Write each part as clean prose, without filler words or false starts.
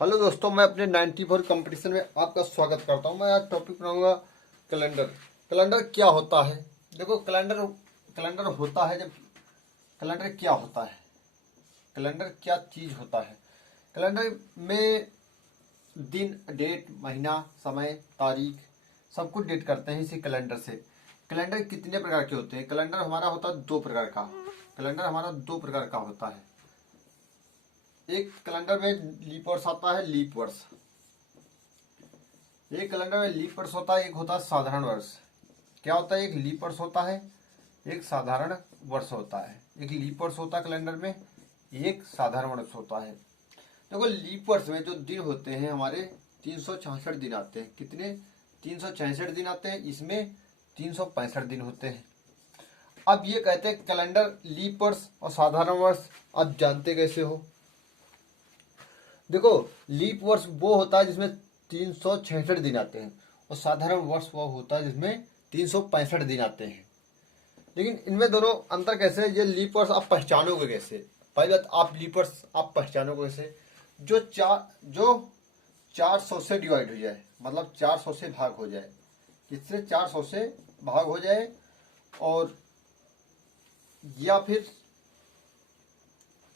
Hello दोस्तों, मैं अपने 94 कंपटीशन में आपका स्वागत करता हूं। मैं आज टॉपिक बनाऊंगा कैलेंडर। कैलेंडर क्या होता है? देखो, कैलेंडर कैलेंडर होता है जब कैलेंडर क्या होता है, कैलेंडर क्या चीज होता है। कैलेंडर में दिन, डेट, महीना, समय, तारीख सब कुछ डेट करते हैं इसी कैलेंडर से। कैलेंडर कितने प्रकार के होते हैं? कैलेंडर हमारा होता है दो प्रकार का। कैलेंडर हमारा दो प्रकार का होता है। एक कैलेंडर में लीप वर्ष आता है, लीप वर्ष। एक कैलेंडर में लीप वर्ष होता है, एक होता है साधारण वर्ष। क्या होता है? एक लीप वर्ष होता है, एक साधारण वर्ष होता है। एक लीप वर्ष होता है कैलेंडर में, एक साधारण वर्ष होता है। देखो, लीप वर्ष में जो दिन होते हैं हमारे 366 दिन आते हैं। कितने? 366 दिन आते हैं। इसमें 365 दिन होते हैं। अब ये कहते हैं कैलेंडर लीप वर्ष और साधारण वर्ष आप जानते कैसे हो? देखो, लीप वर्ष वो होता है जिसमें 366 दिन आते हैं और साधारण वर्ष वो होता है जिसमें 365 दिन आते हैं। लेकिन इनमें दोनों अंतर कैसे है? ये लीप वर्ष आप पहचानोगे कैसे? पहली बात, आप लीप वर्ष आप पहचानोगे कैसे? जो 400 से डिवाइड हो जाए, मतलब 400 से भाग हो जाए। किससे? 400 से भाग हो जाए। और या फिर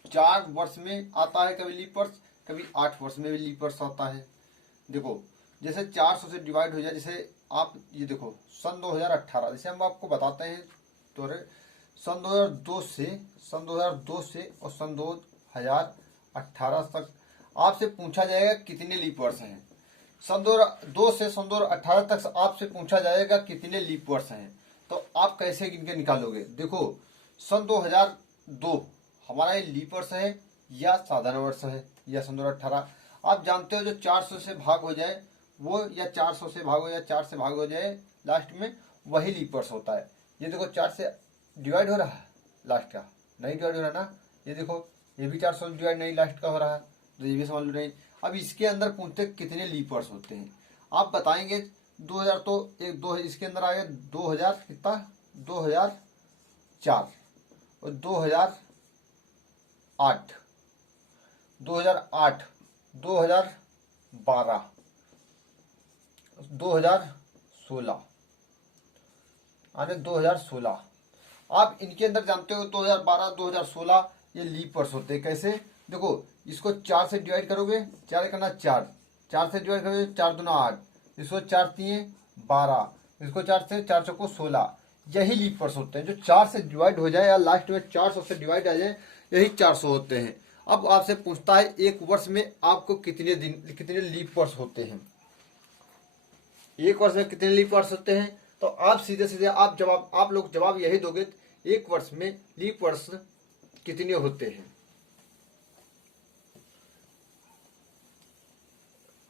4 वर्ष में आता है कभी लीप वर्ष, कभी 8 वर्ष में भी लीप वर्ष आता है। देखो, जैसे 400 से डिवाइड हो जाए, जैसे आप ये देखो सन 2018, जैसे हम आपको बताते हैं तो सन 2002 से और सन 2018 तक आपसे पूछा जाएगा कितने लीप वर्ष हैं। सन 2002 से सन 2018 तक आपसे पूछा जाएगा कितने लीप वर्ष हैं, तो आप कैसे गिनके निकालोगे? देखो, सन 2002 हमारा ये लीप वर्ष है या साधारण वर्ष है, या सन 2018 आप जानते हो जो 400 से भाग हो जाए वो, या 400 से भाग हो या 4 से भाग हो जाए लास्ट में, वही लीप वर्ष होता है। ये देखो 4 से डिवाइड हो रहा है, लास्ट का नहीं डिवाइड हो रहा ना। ये देखो, ये भी 400 से डिवाइड नहीं लास्ट का हो रहा है, तो ये भी समझ लो नहीं। अब इसके अंदर पूछते कितने लीप वर्ष होते हैं, आप बताएंगे 2000, तो एक दो इसके अंदर आ गया 2000, कितना? 2004 और 2008, 2008, 2012, 2016 यानी 2016। आप इनके अंदर जानते हो 2012, 2016 ये लीप वर्ष होते हैं। कैसे? देखो, इसको 4 से डिवाइड करोगे, 4 करना 4, 4 से डिवाइड करोगे 4 दूना 8, इसको 4 तीन 12, इसको 4 से 4 चौको 16। यही लीप वर्ष होते हैं जो 4 से डिवाइड हो जाए या लास्ट में 400 से डिवाइड आ जाए, यही 400 होते हैं। अब आपसे पूछता है एक वर्ष में आपको कितने दिन, कितने लीप वर्ष होते हैं? एक वर्ष में कितने लीप वर्ष होते हैं? तो आप सीधे सीधे आप लोग जवाब यही दोगे, एक वर्ष में लीप वर्ष कितने होते हैं।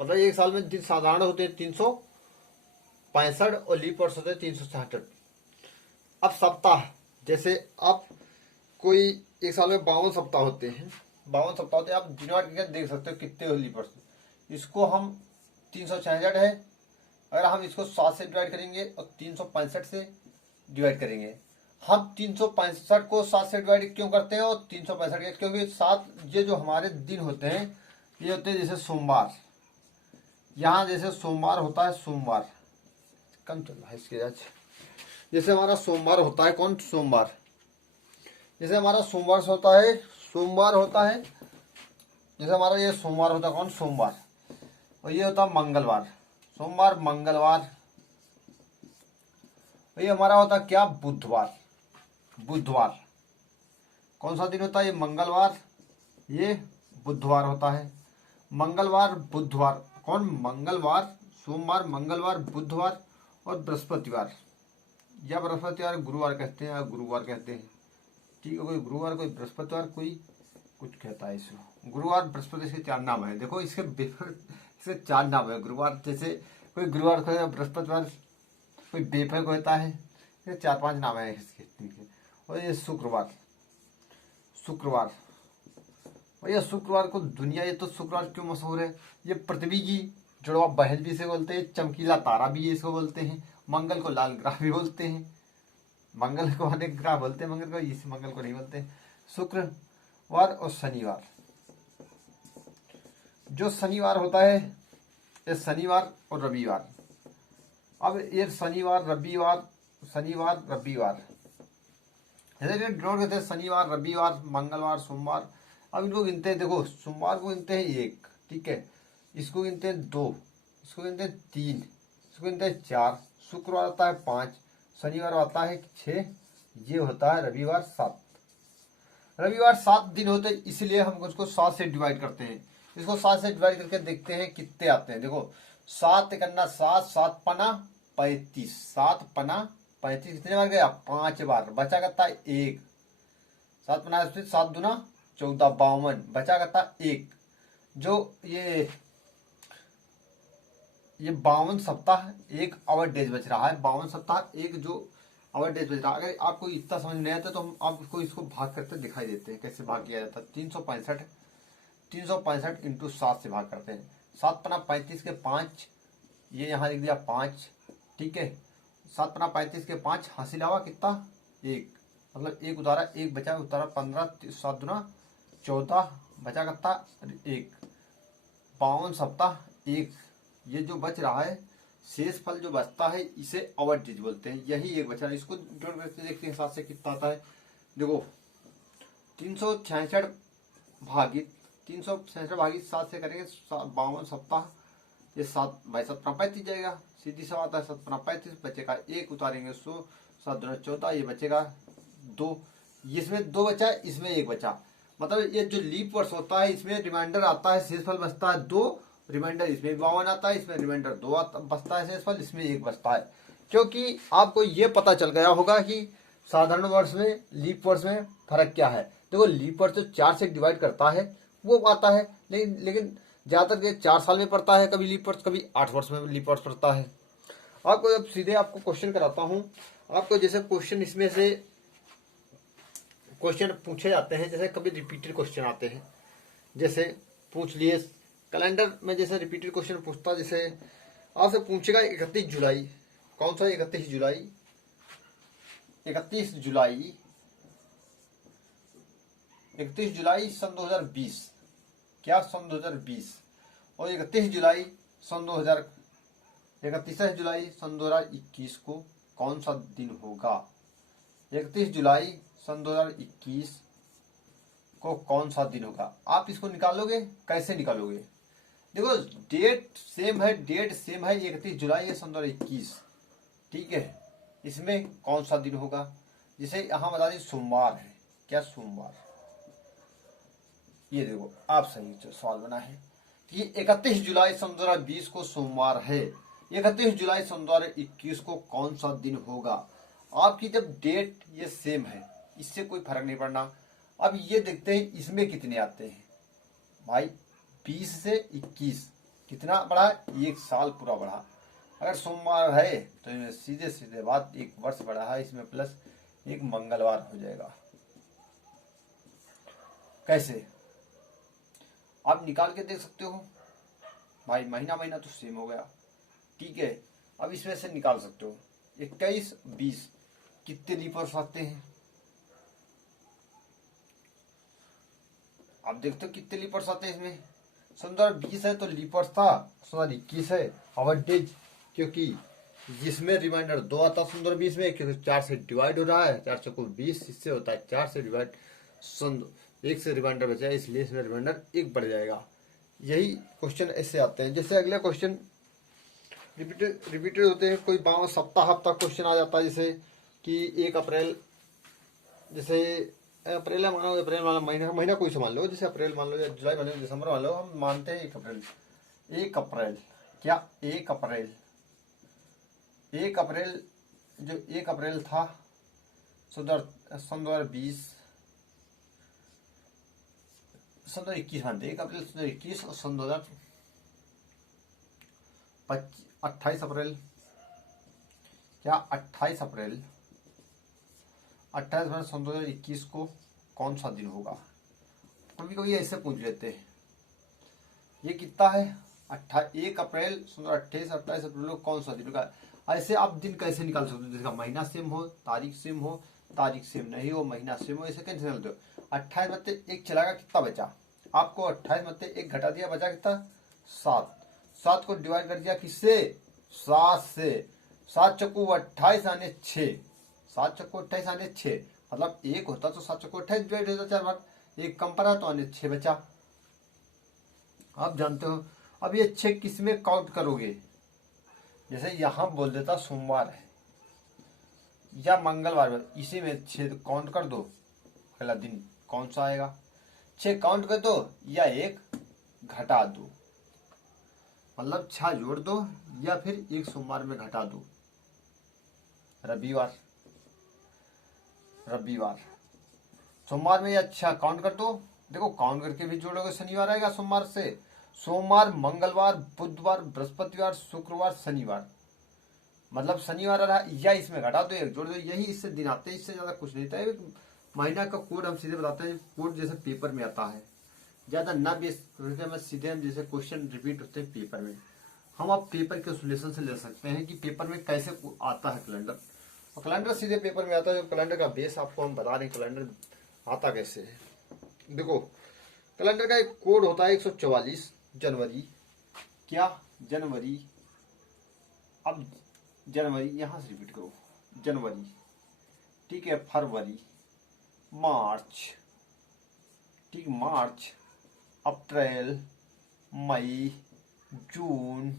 मतलब एक साल में दिन साधारण होते हैं 365 और लीप वर्ष होते हैं 366। अब सप्ताह, जैसे आप कोई एक साल में 52 सप्ताह होते हैं, 52 सप्ताह होते हैं, आप डिवाइड करके देख सकते हो कितने हो लीप वर्ष। इसको हम 366 है, अगर हम इसको 7 से डिवाइड करेंगे और 365 से डिवाइड करेंगे। हम 365 को 7 से डिवाइड क्यों करते हैं और 365 के? क्योंकि 7 ये जो हमारे दिन होते हैं ये होते हैं जैसे सोमवार, यहाँ जैसे सोमवार होता है, सोमवार कम चल रहा है इसके आज। जैसे हमारा सोमवार होता है, कौन? सोमवार। जैसे हमारा सोमवार होता है, सोमवार होता है, जैसे हमारा ये सोमवार होता है, कौन? सोमवार। और ये होता है मंगलवार, सोमवार, मंगलवार। ये हमारा होता है क्या? बुधवार, बुधवार। कौन सा दिन होता है? ये मंगलवार, ये बुधवार होता है। मंगलवार, बुधवार, कौन? मंगलवार, सोमवार, मंगलवार, बुधवार और बृहस्पतिवार, या बृहस्पतिवार गुरुवार कहते हैं या गुरुवार कहते हैं, ठीक है। कोई गुरुवार, कोई बृहस्पतिवार, कोई कुछ कहता है इसको। गुरुवार, बृहस्पति, इसके 4 नाम है। देखो, इसके 4 नाम है। गुरुवार, जैसे कोई गुरुवार को, बृहस्पतिवार कोई बेफे को होता है, ये 4-5 नाम है इसके। और ये शुक्रवार, शुक्रवार। और ये शुक्रवार को दुनिया, ये तो शुक्रवार क्यों मशहूर है? ये पृथ्वी की जुड़वा बहन भी इसे बोलते हैं, चमकीला तारा भी इसको बोलते हैं, मंगल को लाल ग्रह भी बोलते हैं, मंगल को अनेक ग्रह बोलते हैं, मंगल को नहीं बोलते। शुक्रवार और शनिवार, जो शनिवार होता है, ये शनिवार और रविवार। अब ये शनिवार रविवार जैसे डिनोट करते हैं शनिवार रविवार मंगलवार सोमवार। अब इनको गिनते हैं, देखो सोमवार को गिनते हैं 1, ठीक है, इसको गिनते हैं 2, इसको गिनते हैं 3, इसको गिनते हैं 4, शुक्रवार आता है 5, शनिवार आता है 6, ये होता है रविवार 7। रविवार 7 दिन होते हैं, इसलिए हम उसको 7 से डिवाइड करते हैं। इसको 7 से डिवाइड करके देखते हैं कितने आते हैं। देखो 7 करना 7, 7 पना 35, 7 पना 35 कितने बार गया? 5 बार। बचा करता है 1, 7 पना 7 दूना 14, 52, बचा करता 1। जो ये 52 सप्ताह एक आवर डेज बच रहा है, 52 सप्ताह एक जो आवर डेज बच रहा है। अगर आपको इतना समझ नहीं आता तो हम आपको इसको भाग करते दिखाई देते हैं कैसे भाग किया जाता है। 365 इंटू 7 से भाग करते हैं। 7 पना 35 के 5, ये यहाँ लिख दिया 5, ठीक है। 7 पना 35 के 5, हासिल आवा कितना? 1, मतलब 1 उतारा 1 बचा, उतारा 15, 7 दूना 14, बचा कितना? 1। 52 सप्ताह एक, ये जो बच रहा है शेष फल जो बचता है इसे आवर डेज बोलते हैं। यही एक बचा है, इसको जोड़ करके देखते हैं 7 से कितना आता है। देखो 366 भागित 7 से करेंगे 52 सप्ताह, ये 7 बाई 7 पना 35 जाएगा, सीधी सा आता है 7 पना 35, बचेगा 1, उतारेंगे 100, 7 दूना 14, ये बचेगा 2, इसमें 2 बचा, इसमें 1 बचा। मतलब ये जो लीप वर्ष होता है इसमें रिमाइंडर आता है, शेषफल बचता है 2, रिमाइंडर इसमें 52 आता है, इसमें रिमाइंडर 2 बचता है शेषफल, इसमें 1 बचता है। क्योंकि आपको ये पता चल गया होगा कि साधारण वर्ष में लीप वर्ष में फर्क क्या है। देखो लीप वर्ष जो 4 से डिवाइड करता है वो आता है, लेकिन ज्यादातर 4 साल में पड़ता है, कभी लीप वर्ष, कभी 8 वर्ष में लीप वर्ष पड़ता है। आपको अब सीधे आपको क्वेश्चन कराता हूँ। आपको जैसे क्वेश्चन इसमें से क्वेश्चन पूछे जाते हैं, जैसे कभी रिपीटेड क्वेश्चन आते हैं, जैसे पूछ लिए कैलेंडर में, जैसे रिपीटेड क्वेश्चन पूछता, जैसे आपसे पूछेगा 31 जुलाई, कौन सा 31 जुलाई 31 जुलाई सन 2020, क्या सन 2020, और 31 जुलाई सन 2021 को कौन सा दिन होगा? 31 जुलाई सन 2021 को कौन सा दिन होगा? आप इसको निकालोगे, कैसे निकालोगे? देखो डेट सेम है 31 जुलाई सन 2021, ठीक है। इसमें कौन सा दिन होगा? जैसे यहाँ बता दें सोमवार है, क्या सोमवार? ये देखो आप सही जो सवाल बना है कि 31 जुलाई सन 2020 को सोमवार है, 31 जुलाई सन 2021 को कौन सा दिन होगा? आपकी जब डेट ये सेम है, इससे कोई फर्क नहीं पड़ना। अब ये देखते हैं इसमें कितने आते हैं भाई। 20 से 21 कितना बढ़ा? 1 साल पूरा बढ़ा। अगर सोमवार है तो इसमें सीधे सीधे बात 1 वर्ष बढ़ा है, इसमें प्लस 1 मंगलवार हो जाएगा। कैसे आप निकाल के देख सकते हो भाई, महीना महीना तो सेम हो गया, ठीक है। अब इसमें से निकाल सकते हो 21 20 कितने लीप वर्ष आते हैं? आप देखते हो कितने लीप वर्ष आते हैं इसमें। सन 2020 है तो लीप वर्ष था, 2021 है आवर डेज, क्योंकि जिसमें रिमाइंडर 2 आता सन 2020 में, क्योंकि 4 से डिवाइड हो रहा है, 4 से को 20, इससे होता है 4 से डिवाइड, सन 1 से रिमाइंडर बचा है, इसलिए इसमें रिमाइंडर 1 बढ़ जाएगा। यही क्वेश्चन ऐसे आते हैं। जैसे अगले क्वेश्चन रिपीटेड होते हैं, कोई 52 सप्ताह हफ्ता क्वेश्चन आ जाता है, जैसे कि 1 अप्रैल, जैसे अप्रैल मान लो, अप्रैल वाला महीना कोई सा मान लो, जैसे अप्रैल मान लो या जुलाई मान लो, दिसंबर मान लो, हम मानते हैं 1 अप्रैल। 1 अप्रैल जो 1 अप्रैल था सन 2020 सन 2021 मानते 1 अप्रैल सन 2021 और सन 28 अप्रैल, क्या 28 अप्रैल सन 2021 को कौन सा दिन होगा? कभी कभी ऐसे पूछ लेते हैं, ये कितना है 1 अप्रैल सन 28 अप्रैल को कौन सा दिन होगा? ऐसे आप दिन कैसे निकाल सकते हो? जिसका महीना सेम हो, तारीख सेम हो, तारीख सेम नहीं हो, महीना सेम हो, ऐसे कैसे निकालते हो? 28 में 1 चलाएगा, कितना बचा? आपको 28 में से 1 घटा दिया, बचा कितना 7। 7 को डिवाइड कर दिया किससे 7 से। 7 चक्कू 28 आने 6, 7 चक्कू 28 आने 6, मतलब 1 होता तो 7 चक्कू 28 डिवाइड होता 4 बार, 1 कम पड़ा तो आने 6 बचा। आप जानते हो अब ये 6 किस में काउंट करोगे, जैसे यहां बोल देता सोमवार है या मंगलवार में, इसी में 6 काउंट कर दो, अगला दिन कौन सा आएगा 6 काउंट कर दो या 1 घटा दो, मतलब 6 जोड़ दो या फिर 1 सोमवार में घटा दो। रविवार, रविवार सोमवार में या 6 काउंट कर दो, देखो काउंट करके भी जोड़ोगे शनिवार आएगा सोमवार से, सोमवार मंगलवार बुधवार बृहस्पतिवार शुक्रवार शनिवार, मतलब शनिवार आ रहा या इसमें घटा दो 1 जोड़ दो, यही इससे दिन आते हैं, इससे ज्यादा कुछ नहीं था। महीना का कोड हम सीधे बताते हैं, कोड जैसे पेपर में आता है, ज्यादा ना बेस मैं सीधे हम जैसे क्वेश्चन रिपीट होते हैं पेपर में, हम आप पेपर के सोल्यूशन से ले सकते हैं कि पेपर में कैसे आता है कैलेंडर, और कैलेंडर सीधे पेपर में आता है। कैलेंडर का बेस आपको हम बता रहे हैं कैलेंडर आता कैसे है। देखो कैलेंडर का एक कोड होता है 144 जनवरी, क्या जनवरी, अब जनवरी यहां से रिपीट करो जनवरी, ठीक है, फरवरी, मार्च, ठीक, मार्च, अप्रैल, मई, जून,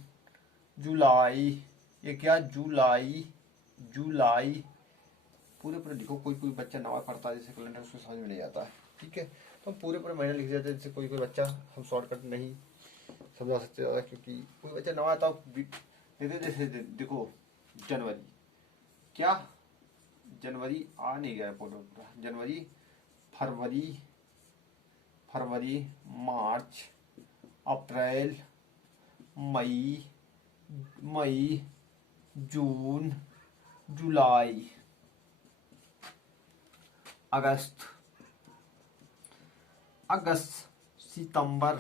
जुलाई, ये क्या जुलाई, जुलाई पूरे पूरे लिखो, कोई कोई बच्चा नवा पढ़ता है जैसे कैलेंडर उसको समझ में नहीं आता है, ठीक है, तो हम पूरे पूरे महीने लिख देते हैं, जैसे कोई कोई बच्चा हम शॉर्टकट नहीं समझा सकते ज़्यादा, क्योंकि कोई बच्चा नवा आता जैसे देखो जनवरी, क्या जनवरी आ नहीं गया फोटो पूरा, जनवरी, फरवरी, फरवरी, मार्च, अप्रैल, मई, मई, जून, जुलाई, अगस्त, अगस्त, सितंबर,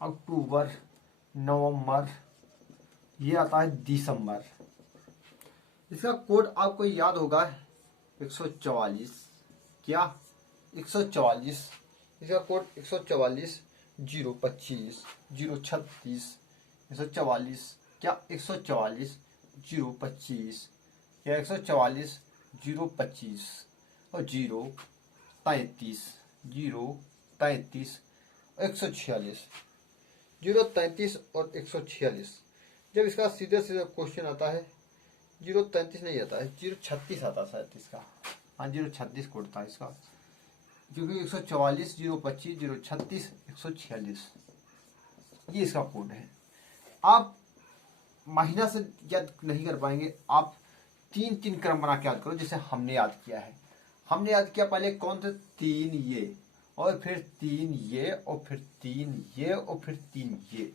अक्टूबर, नवंबर, ये आता है दिसंबर। इसका कोड आपको याद होगा 144, क्या 144, इसका कोड 144 025 036 144, क्या 144 025 या 144 025 और 033 033 146 033 और 146। जब इसका सीधे सीधे क्वेश्चन आता है 033 नहीं आता है 036 आता शायद इसका, हाँ 036 कोड था इसका, क्योंकि 144 025 036 146 ये इसका कोड है। आप महीना से याद नहीं कर पाएंगे, आप 3 क्रम बना के याद करो, जैसे हमने याद किया है। हमने याद किया पहले कौन थे 3 ये और फिर 3 ये और फिर 3 ये और फिर 3 ये,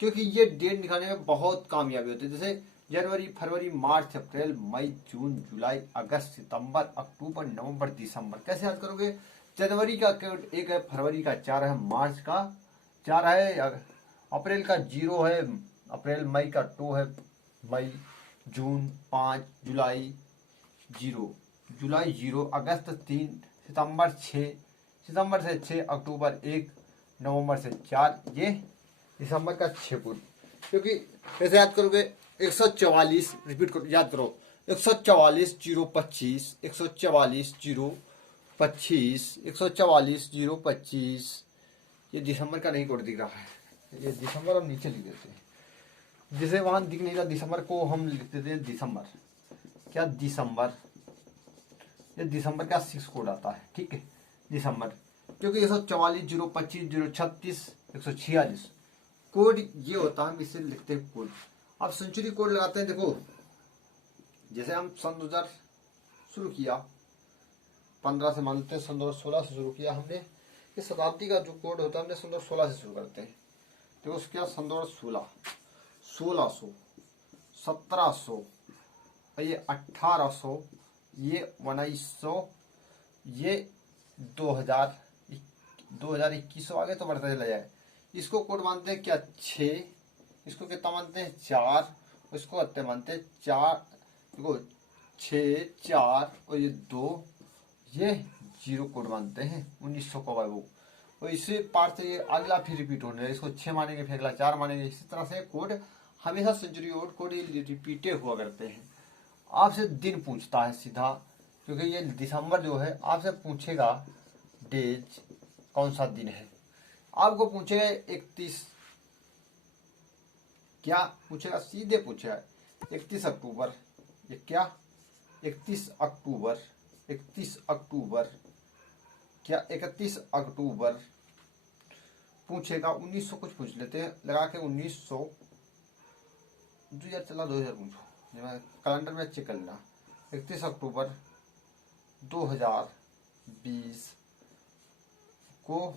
क्योंकि ये डेट निकालने में बहुत कामयाबी होती है। जैसे जनवरी, फरवरी, मार्च, अप्रैल, मई, जून, जुलाई, अगस्त, सितंबर, अक्टूबर, नवंबर, दिसंबर। कैसे याद करोगे, जनवरी का 1 है, फरवरी का 4 है, मार्च का 4 है, अप्रैल का 0 है, अप्रैल, मई का 2 है, मई, जून 5, जुलाई 0, जुलाई 0, अगस्त 3, सितंबर 6, सितंबर से 6, अक्टूबर 1, नवंबर से 4, ये दिसंबर का 6 कोड। क्योंकि कैसे याद करोगे 144 रिपीट करो, याद करो 144 025 144 025 144 025, ये दिसंबर का नहीं कोड दिख रहा है, ये दिसंबर हम नीचे लिख देते हैं, जिसे वहां दिख नहीं रहा दिसंबर को हम लिख देते हैं दिसंबर, क्या दिसंबर, ये दिसंबर का 6 कोड आता है, ठीक है दिसंबर, क्योंकि 144 025 036 146 कोड ये होता है, हम इसे लिखते हैं कोड। अब सेंचुरी कोड लगाते हैं, देखो जैसे हम सन 2000 शुरू किया 15 से, मानते हैं सन 2016 से शुरू किया हमने, ये शताब्दी का जो कोड होता है हमने सन 2016 से शुरू करते हैं। देखो क्या सन 2016, 1600, 1700, ये 1800, ये 1900, ये 2021 आगे तो बढ़ता चला जाए। इसको कोड मानते हैं क्या 6, इसको कितना मानते हैं 4, इसको कितने मानते हैं 4, देखो 6 4 और ये 2, ये 0 कोड मानते हैं 1900 का है वो। और इसी पार्ट से ये अगला फिर रिपीट होने है, इसको 6 मानेंगे फिर अगला 4 मानेंगे। इसी तरह से कोड हमेशा सेंचुरी कोड ये रिपीटे हुआ करते हैं। आपसे दिन पूछता है सीधा, क्योंकि ये दिसंबर जो है आपसे पूछेगा डेज कौन सा दिन है। आपको पूछेगा 31, क्या पूछेगा, सीधे पूछेगा 31 अक्टूबर। ये क्या 31 अक्टूबर, 31 अक्टूबर, क्या 31 अक्टूबर पूछेगा। 1900 कुछ पूछ लेते हैं, लगा के 1900, 2000 चला 2000 पूछो, कैलेंडर में चेक कर लेना। 31 अक्टूबर 2020 को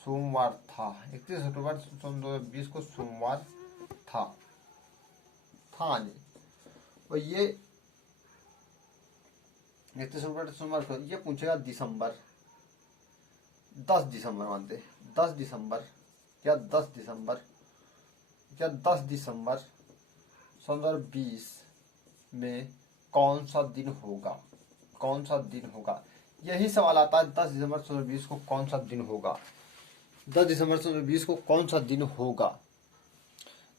सोमवार था। 31 अक्टूबर 2020 को सोमवार था नहीं। और ये 31 अक्टूबर सोमवार को ये पूछेगा दिसंबर, 10 दिसंबर मानते, 10 दिसंबर, क्या 10 दिसंबर, क्या 10 दिसंबर 2020 में कौन सा दिन होगा, कौन सा दिन होगा। यही सवाल आता है 10 दिसंबर 2020 को कौन सा दिन होगा, 10 दिसंबर 2020 को कौन सा दिन होगा।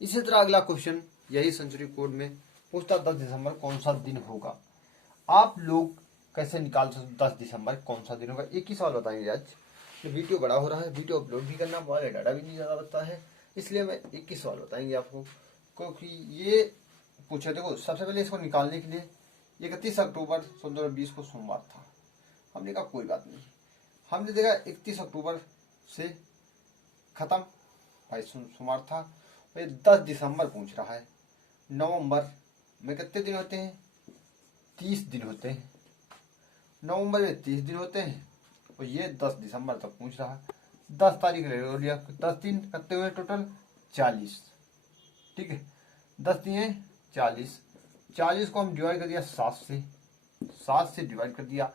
इसी तरह अगला क्वेश्चन यही सेंचुरी कोड में पूछता 10 दिसंबर कौन सा दिन होगा। आप लोग कैसे निकाल सकते 10 दिसंबर कौन सा दिन होगा। एक ही सवाल बताएंगे आज। तो वीडियो बड़ा हो रहा है, वीडियो अपलोड भी करना, मोबाइल डाटा भी नहीं ज़्यादा बचता है, इसलिए मैं एक ही सवाल बताएंगे आपको। क्योंकि ये पूछे, देखो सबसे पहले इसको निकालने के लिए 31 अक्टूबर 2020 को सोमवार था, हमने कहा कोई बात नहीं। हमने देखा 31 अक्टूबर से खत्म, भाई सोमवार था। ये 10 दिसंबर पूछ रहा है, नवंबर में कितने दिन होते हैं, 30 दिन होते हैं। नवंबर में 30 दिन होते हैं, और ये 10 दिसंबर तक पूछ रहा है। 10 तारीख ले लिया, 10 दिन कितने हुए टोटल, 40। ठीक है, 10 दिए 40, 40 को हम डिवाइड कर दिया 7 से डिवाइड कर दिया,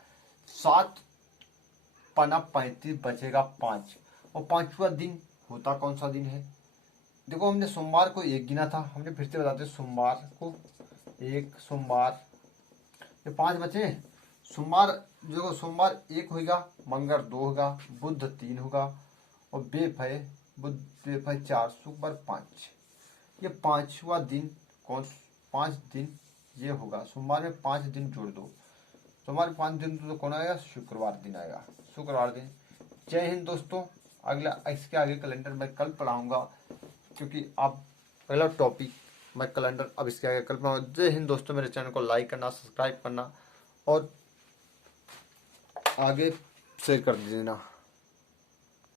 7 पना 35, बचेगा 5। और 5वां दिन होता कौन सा दिन है। देखो हमने सोमवार को 1 गिना था, हमने फिर से बताते सोमवार को 1, सोमवार ये 5 बचे। सोमवार जो सोमवार 1 होगा, मंगल 2 होगा, बुध 3 होगा, और बेफ है बुध, बेफ है 4, शुक्र 5। ये 5वां दिन कौन, 5 दिन ये होगा। सोमवार में 5 दिन जोड़ दो, सोमवार में 5 दिन तो कौन आएगा, शुक्रवार दिन आएगा, शुक्रवार दिन। जय हिंद दोस्तों, अगला इसके आगे कैलेंडर मैं कल पढ़ाऊंगा, क्योंकि आप अगला टॉपिक मैं कैलेंडर अब इसके आगे कल पढ़ाऊंगा। जय हिंद दोस्तों, मेरे चैनल को लाइक करना, सब्सक्राइब करना और आगे शेयर कर देना।